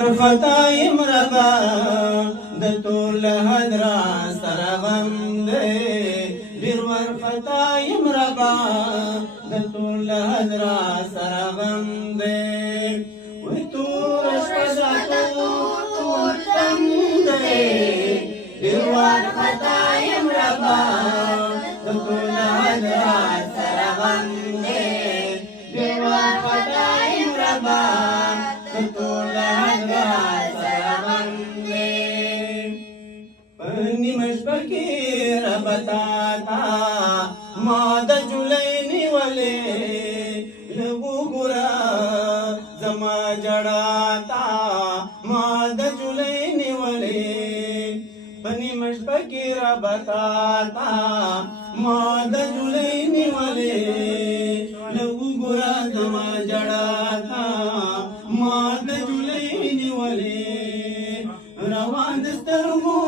فتای مربا د ټول حضرا سره باندې ډیر ور فتای مربا د ټول حضرا سره باندې وې تور شپه ټول باندې ډیر ور فتای مربا د ټول حضرا سره باندې ډیر ور فتای مربا بتاتا ما د جولای نیولې لګو ګورا زما جړاتا ما د جولای نیولې پنی مشبکی را بتاتا ما د جولای نیولې لګو ګورا زما جړاتا ما د جولای نیولې روان دسترمو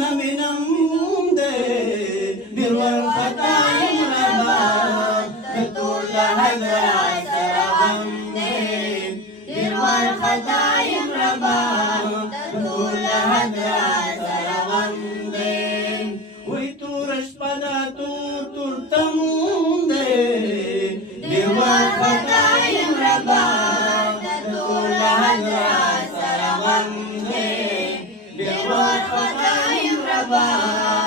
نمینم خدایم ربا طول حضرات سرغنده وی تورش پدا تور تمونده دیوار خدایم ربا طول حضرات سرغنده دیوار خدایم ربا